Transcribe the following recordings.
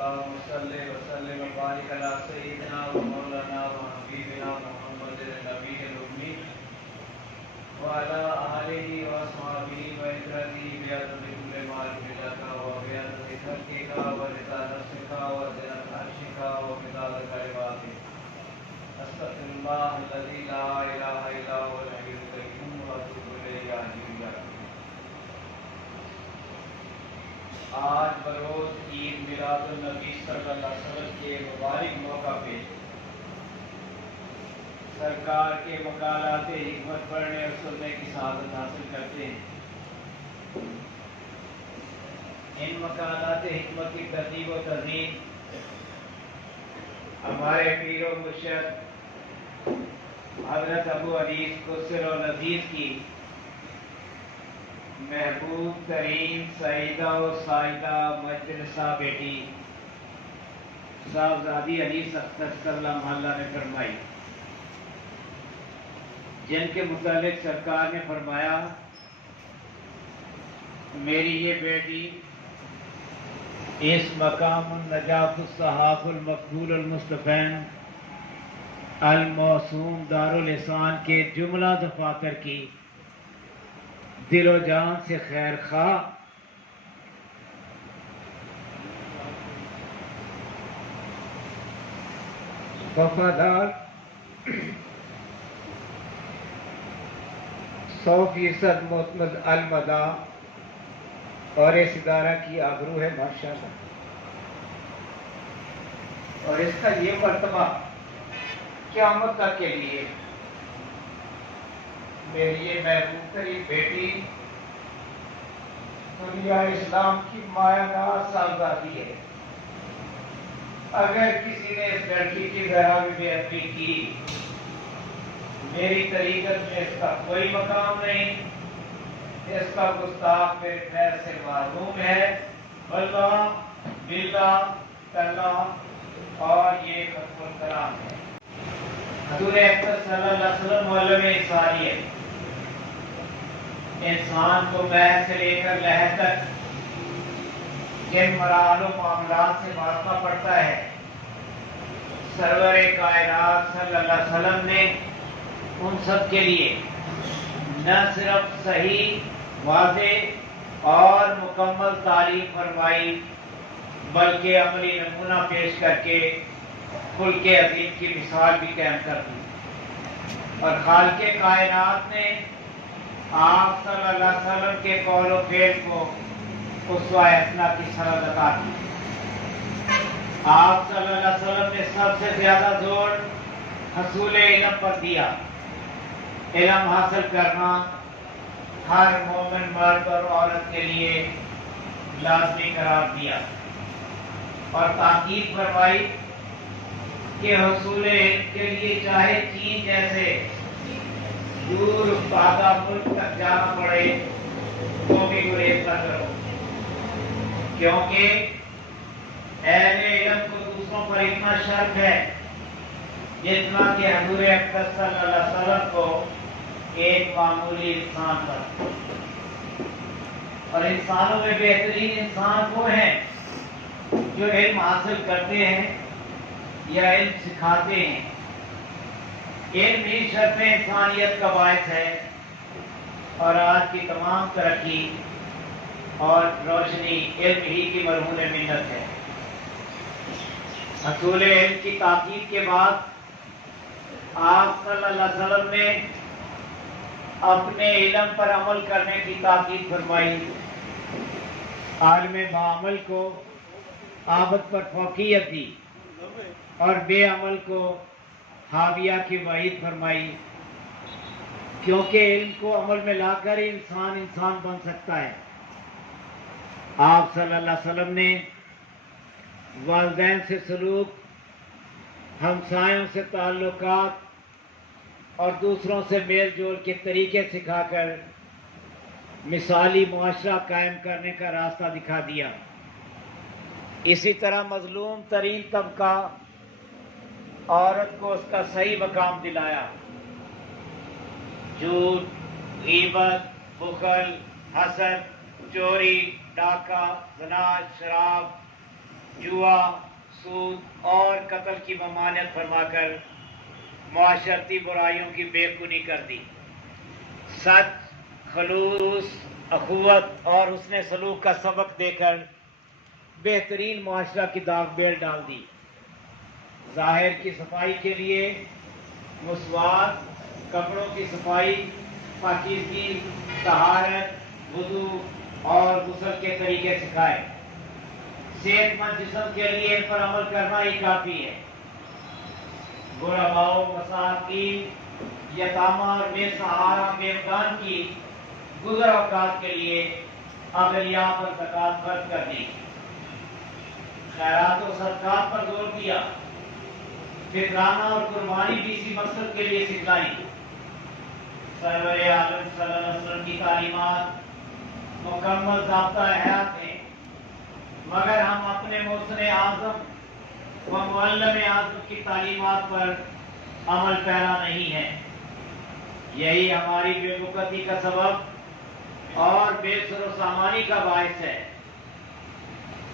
اللهم صل وسلم وبارك على سيدنا ومولانا وحبيبنا محمد النبي الأمي وعلى آله وأصحابه وإخوته بعدد كل معرفة لك وبعدد خلقك ورضا نفسك وزنة عرشك ومداد كلماتك أستغفر الله الذي لا إله إلا هو الحي القيوم وأتوب إليه يا حي يا قيوم۔ آج بروز عید میلاد النبی صلی اللہ علیہ وسلم کے مبارک موقع پہ سرکار کے مقالات حکمت پڑھنے اور سننے کی سعادت حاصل کرتے ہیں۔ ان مقالات حکمت کی ترتیب و تنظیم ہمارے پیر و مرشد حضرت ابو حدیث قصر و نذیر کی محبوب ترین سعیدہ و سائدہ مجلسہ بیٹی صاحبزادی علی سختر صلی اللہ علیہ نے فرمائی، جن کے متعلق سرکار نے فرمایا میری یہ بیٹی اس مقام النجاف الصحاف المقبول المصطفین الموسوم دارالحسان کے جملہ دفاتر کی دل و جان سے خیر خواہ وفادار 100% معتمد المدہ اور اس ادارہ کی آبرو ہے ماشاءاللہ، اور اس کا یہ مرتبہ قیامت تک کے لیے میری یہ محبوب ترین بیٹی دنیا اسلام کی مایہ ناز صاحبزادی ہے۔ اگر کسی نے اس لڑکی کی ذرا بھی بے ادبی کی، میری طریقت میں اس کا کوئی مقام نہیں، اس کا گستاخ میرے خیر سے معلوم ہے۔ واللہ باللہ تاللہ، اور یہ ختم الکلام ہے۔ حضور اکرم صلی اللہ علیہ وسلم معلم انسانیت، انسان کو بیہ سے لے کر لہر تک جن مراحل و معاملات سے واقفہ پڑتا ہے، سرور کائنات صلی اللہ علیہ وسلم نے ان سب کے لیے نہ صرف صحیح، واضح اور مکمل تعلیم فرمائی، بلکہ عملی نمونہ پیش کر کے خلق عظیم کی مثال بھی قائم کر دی، اور خالق کائنات نے آپ صلی اللہ علیہ وسلم کے قول و فعل کو اسوہ حسنہ کی سند عطا کی۔ آپ صلی اللہ علیہ وسلم نے سب سے زیادہ زور حصول علم پر دیا۔ علم حاصل کرنا ہر مومن مرد اور عورت کے لیے لازمی قرار دیا، اور تاکید فرمائی کہ حصول علم کے لیے چاہے چین جیسے دور افتادہ ملک تک جانا پڑے تو بھی گریز نہ کرو، کیونکہ اہل علم کو دوسروں پر اتنا شرط ہے جتنا کہ حضور اکرم صلی اللہ علیہ وسلم کو ایک معمولی انسان پر۔ اور انسانوں میں بہترین انسان وہ ہیں جو علم حاصل کرتے ہیں یا علم سکھاتے ہیں۔ علم ہی شرف انسانیت کا باعث ہے، اور آج کی تمام ترقی اور روشنی علم ہی کی مرہون منت ہے۔ حصول علم کی تاکید کے بعد آپ صلی اللہ علیہ وسلم نے اپنے علم پر عمل کرنے کی تاکید فرمائی۔ عالم بعمل کو عابد پر فوقیت دی، اور بے عمل کو حاویہ کی وعید فرمائی، کیونکہ علم کو عمل میں لا کر ہی انسان بن سکتا ہے۔ آپ صلی اللہ علیہ وسلم نے والدین سے سلوک، ہمسایوں سے تعلقات اور دوسروں سے میل جول کے طریقے سکھا کر مثالی معاشرہ قائم کرنے کا راستہ دکھا دیا۔ اسی طرح مظلوم ترین طبقہ عورت کو اس کا صحیح مقام دلایا۔ جھوٹ، غیبت، بخل، حسد، چوری، ڈاکہ، زنا، شراب جوا، سود اور قتل کی ممانعت فرما کر معاشرتی برائیوں کی بے کنی کر دی۔ سچ، خلوص، اخوت اور حسن سلوک کا سبق دے کر بہترین معاشرہ کی داغ بیل ڈال دی۔ ظاہر کی صفائی کے لیے مسواک، کپڑوں کی صفائی، پاکیزگی، طہارت، وضو اور غسل کے طریقے سکھائے۔ صحت مند جسم کے لیے ان پر عمل کرنا ہی کافی ہے۔ غرباء، مساکین، یتامى اور بے سہارا بیوگان کی گزر اوقات کے لیے اغنیاء پر زکوٰۃ فرض کر دی۔ خیرات و صدقات پر زور دیا۔ فطرانہ اور قربانی بھی اسی مقصد کے لیے سکھلائی۔ سرور عالم صلی اللہ علیہ وسلم کی تعلیمات مکمل ضابطہ حیات ہیں، مگر ہم اپنے محسن اعظم و معلم اعظم کی تعلیمات پر عمل پیرا نہیں ہے۔ یہی ہماری بے وقتی کا سبب اور بے سر و سامانی کا باعث ہے۔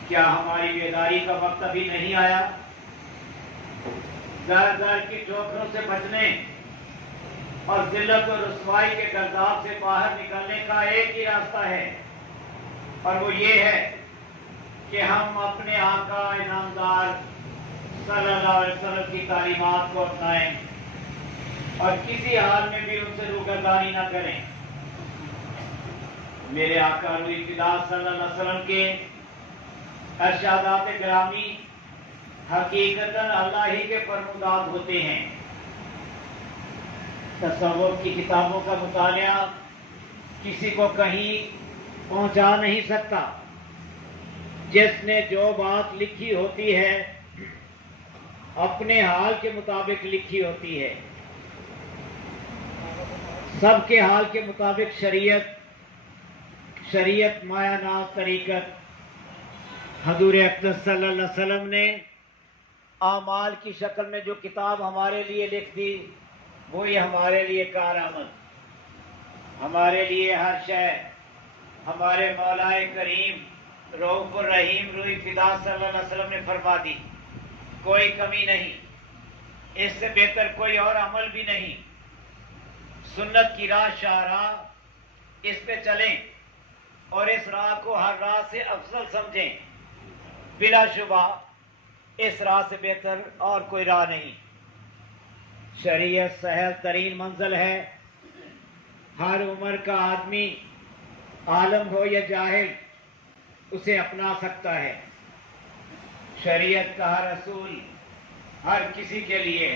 کیا ہماری بیداری کا وقت ابھی نہیں آیا؟ در در کی ٹھوکروں سے بچنے اور ذلت و رسوائی کے گرداب سے باہر نکلنے کا ایک ہی راستہ ہے، اور وہ یہ ہے کہ ہم اپنے آقا انعامدار صلی اللہ علیہ وسلم کی تعلیمات کو اپنائیں اور کسی حال میں بھی ان سے روگردانی نہ کریں۔ میرے آقا روح فدا صلی اللہ علیہ وسلم کے ارشادات گرامی حقیقتاً اللہ ہی کے فرمودات ہوتے ہیں۔ تصوف کی کتابوں کا مطالعہ کسی کو کہیں پہنچا نہیں سکتا۔ جس نے جو بات لکھی ہوتی ہے اپنے حال کے مطابق لکھی ہوتی ہے۔ سب کے حال کے مطابق شریعت مایا ناز طریقت حضور اقدس صلی اللہ علیہ وسلم نے اعمال کی شکل میں جو کتاب ہمارے لیے لکھ دی، وہی ہمارے لیے کارآمد، ہمارے لیے ہر شے ہمارے مولائے کریم رؤوف الرحیم روح فدا صلی اللہ علیہ وسلم نے فرما دی۔ کوئی کمی نہیں، اس سے بہتر کوئی اور عمل بھی نہیں۔ سنت کی راہ شاہراہ، اس پہ چلیں اور اس راہ کو ہر راہ سے افضل سمجھیں۔ بلا شبہ اس راہ سے بہتر اور کوئی راہ نہیں۔ شریعت سہل ترین منزل ہے، ہر عمر کا آدمی عالم ہو یا جاہل اسے اپنا سکتا ہے۔ شریعت کا ہر اصول ہر کسی کے لیے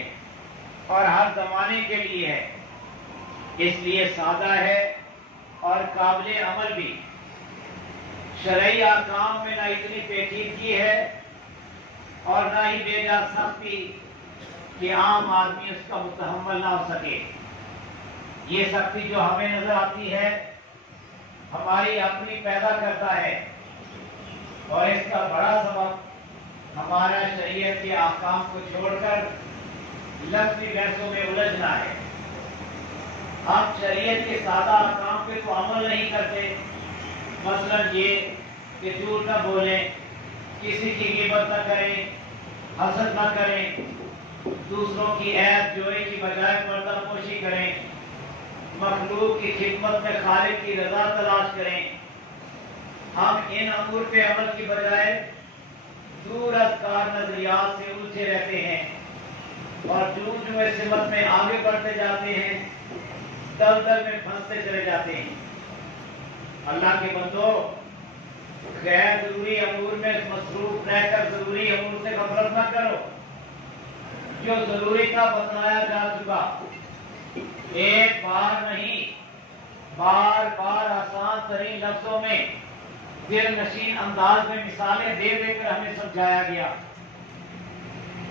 اور ہر زمانے کے لیے ہے، اس لیے سادہ ہے اور قابل عمل بھی۔ شرعی احکام میں نہ اتنی پیچیدگی ہے اور نہ ہی بے جا سختی کہ عام آدمی اس کا متحمل نہ ہو سکے۔ یہ سختی جو ہمیں نظر آتی ہے ہماری اپنی پیدا کرتا ہے، اور اس کا بڑا سبب ہمارا شریعت کے احکام کو چھوڑ کر لفظی بحثوں میں الجھنا ہے۔ ہم شریعت کے سادہ احکام پہ تو عمل نہیں کرتے، مثلا یہ کہ جھوٹ نہ بولیں، کسی کی غیبت نہ کریں، حسد نہ کریں، دوسروں کی عیب جوئی کی بجائے پردہ پوشی کریں، مخلوق کی خدمت میں خالق کی رضا تلاش کریں۔ ہم ان امور پہ عمل کی بجائے دور از کار نظریات سے الجھے رہتے ہیں اور جو اس سمت میں آگے بڑھتے جاتے ہیں دلدل میں پھنستے چلے جاتے ہیں۔ اللہ کے بندو، غیر ضروری امور میں مصروف رہ کر ضروری امور سے غفلت نہ کرو۔ جو ضروری تھا بتلایا جا چکا، ایک بار نہیں بار بار آسان ترین لفظوں میں دل نشین انداز میں مثالیں دے دے کر ہمیں سمجھایا گیا۔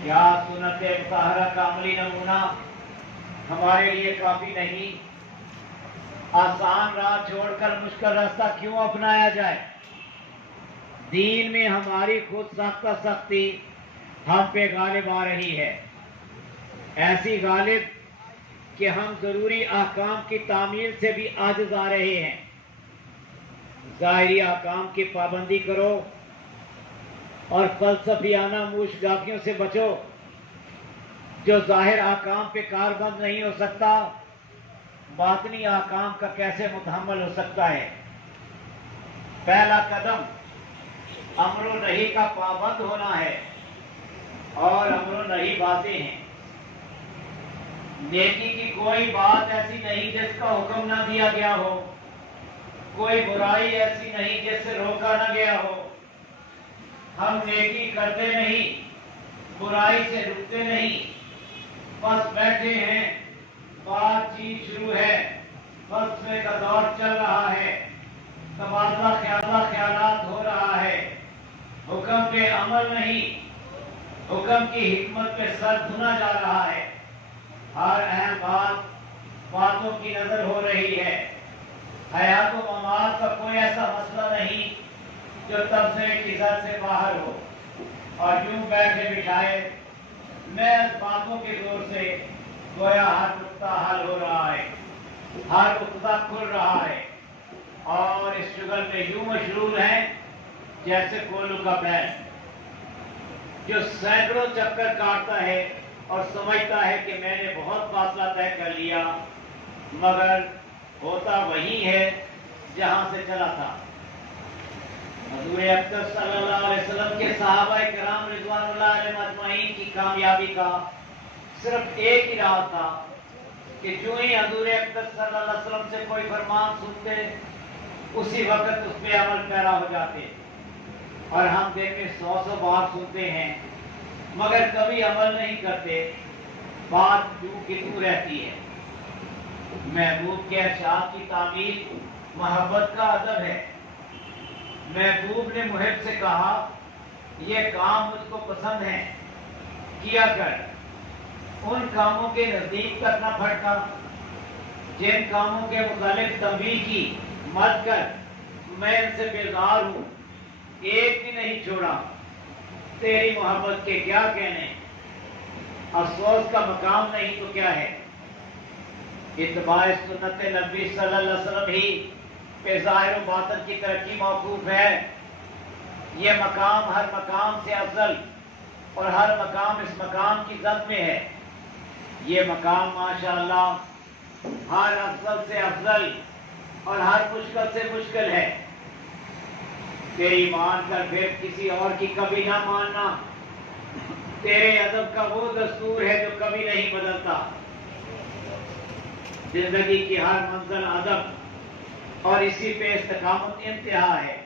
کیا سنت مطہرہ کا عملی نمونہ ہمارے لیے کافی نہیں؟ آسان راہ چھوڑ کر مشکل راستہ کیوں اپنایا جائے؟ دین میں ہماری خود ساختہ سختی ہم پہ غالب آ رہی ہے، ایسی غالب کہ ہم ضروری احکام کی تعمیل سے بھی عاجز آ رہے ہیں۔ ظاہری احکام کی پابندی کرو، اور فلسفیانہ موشگافیوں سے بچو جو ظاہر احکام پہ کاربند نہیں ہو سکتا، باطنی احکام کا کیسے متحمل ہو سکتا ہے؟ پہلا قدم امر و نہی کا پابند ہونا ہے، اور امر و نہی باتیں ہیں۔ نیکی کی کوئی بات ایسی نہیں جس کا حکم نہ دیا گیا ہو، کوئی برائی ایسی نہیں جس سے روکا نہ گیا ہو۔ ہم نیکی کرتے نہیں، برائی سے رکتے نہیں، بس بیٹھے ہیں، بات چیت شروع ہے، فلسفے کا دور چل رہا ہے، تبادلہ خیالات ہو رہا ہے، حکم پہ عمل نہیں، حکم کی حکمت پہ سر دھنا جا رہا ہے، ہر اہم باتوں کی نظر ہو رہی ہے۔ حیات و ممات کا کوئی ایسا مسئلہ نہیں جو تبصرے کی زد سے باہر ہو، اور یوں بیٹھے بٹھائے محض باتوں کے زور سے گویا ہر نقطہ حل ہو رہا ہے، ہر نقطہ کھل رہا ہے، اور اس شغل میں یوں مشغول ہیں جیسے کولو کا بیل جو سینکڑوں چکر کاٹتا ہے اور سمجھتا ہے کہ میں نے بہت فاصلہ طے کر لیا، مگر ہوتا وہی ہے جہاں سے چلا تھا۔ حضور اکرم صلی اللہ علیہ وسلم کے صحابہ کرام رضوان اللہ علیہ مجمعین کی کامیابی کا صرف ایک ہی راز تھا کہ جو ہی حضور اکرم صلی اللہ علیہ وسلم سے کوئی فرمان سنتے اسی وقت اس پہ عمل پیرا ہو جاتے، اور ہم دیکھیں 100 بار سنتے ہیں مگر کبھی عمل نہیں کرتے، بات کیوں کی کیوں رہتی ہے۔ محبوب کے ارشاد کی تعمیل محبت کا ادب ہے۔ محبوب نے محب سے کہا یہ کام مجھ کو پسند ہے، کیا کر، ان کاموں کے نزدیک تک نہ پھٹکا، جن کاموں کے متعلق تنبیہ کی مت کر، میں ان سے بیزار ہوں، ایک بھی نہیں چھوڑا، تیری محبت کے کیا کہنے، افسوس کا مقام نہیں تو کیا ہے۔ اتباع سنت نبی صلی اللہ علیہ وسلم ہی پہ ظاہر و باطن کی ترقی موقوف ہے۔ یہ مقام ہر مقام سے افضل اور ہر مقام اس مقام کی زد میں ہے۔ یہ مقام ماشاءاللہ ہر افضل سے افضل اور ہر مشکل سے مشکل ہے۔ تیری مان کر پھر کسی اور کی کبھی نہ ماننا، تیرے ادب کا وہ دستور ہے جو کبھی نہیں بدلتا۔ زندگی کی ہر منزل ادب اور اسی پہ استقامت انتہا ہے۔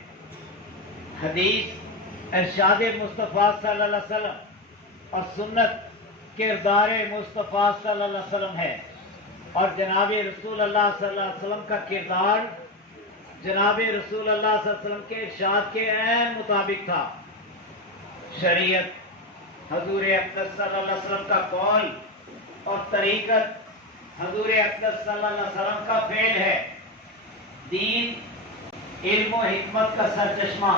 حدیث ارشاد مصطفیٰ صلی اللہ علیہ وسلم اور سنت کردار مصطفیٰ صلی اللہ علیہ وسلم ہے، اور جناب رسول اللہ صلی اللہ علیہ وسلم کا کردار جناب رسول اللہ صلی اللہ علیہ وسلم کے ارشاد کے عین مطابق تھا۔ شریعت حضور اقدس صلی اللہ علیہ وسلم کا قول اور طریقت حضور اقدس صلی اللہ علیہ وسلم کا فعل ہے۔ دین علم و حکمت کا سرچشمہ،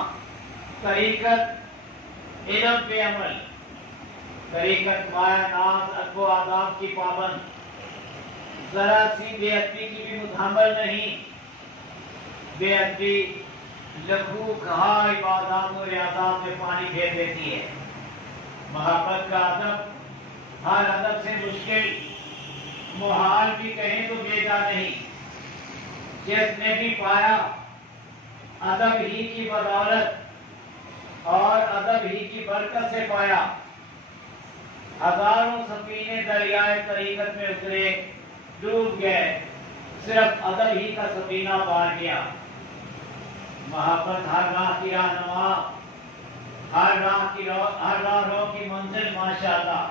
طریقت علم پہ عمل، طریقت مایا ناز ادب و آداب کی پابند، ذرا سی بے ادبی کی بھی متحمل نہیں۔ بے ادبی لکھو کہا عبادات و ریاضات میں پانی پھیر دیتی ہے۔ محبت کا ادب ہر ادب سے مشکل، محال بھی کہیں تو بیجا نہیں۔ جس نے بھی پایا ادب ہی کی بدولت اور ادب ہی کی برکت سے پایا۔ ہزاروں سفینے دریائے طریقت میں اترے، ڈوب گئے، صرف ادب ہی کا سفینہ پار گیا۔ محبت ہر راہ کی رہنما، ہر راہ رو کی منزل ماشاءاللہ۔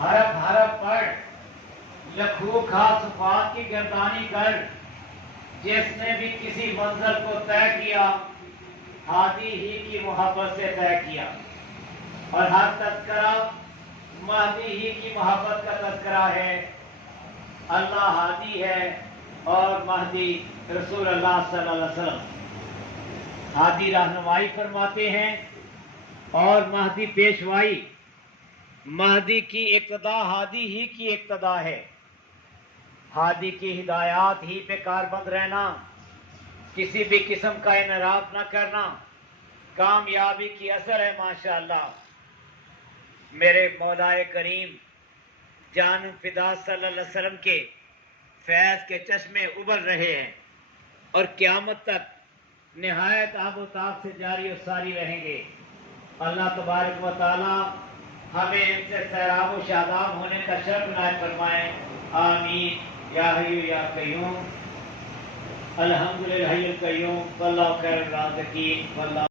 حرف حرف پڑھ، لکھو کھا صفات کی گردانی کر، جس نے بھی کسی منزل کو طے کیا ہادی ہی کی محبت سے طے کیا، اور ہر تذکرہ مہدی ہی کی محبت کا تذکرہ ہے۔ اللہ ہادی ہے اور مہدی رسول اللہ صلی اللہ علیہ وسلم۔ ہادی رہنمائی فرماتے ہیں اور مہدی پیشوائی۔ مہدی کی ابتدا ہادی ہی کی ابتدا ہے۔ ہادی کی ہدایات ہی پہ کاربند رہنا، کسی بھی قسم کا انحراف نہ کرنا، کامیابی کی اثر ہے ماشاءاللہ. میرے مولائے کریم جان فدا صلی اللہ علیہ وسلم کے فیض کے چشمے ابل رہے ہیں اور قیامت تک نہایت آب و تاب سے جاری و ساری رہیں گے. اللہ تبارک و تعالی ہمیں ان سے سیراب و شاداب ہونے کا شرف عنایت فرمائے. آمین یا حی یا قیوم. الحمدللہ حی القیوم واللہ خیر الرازقین واللہ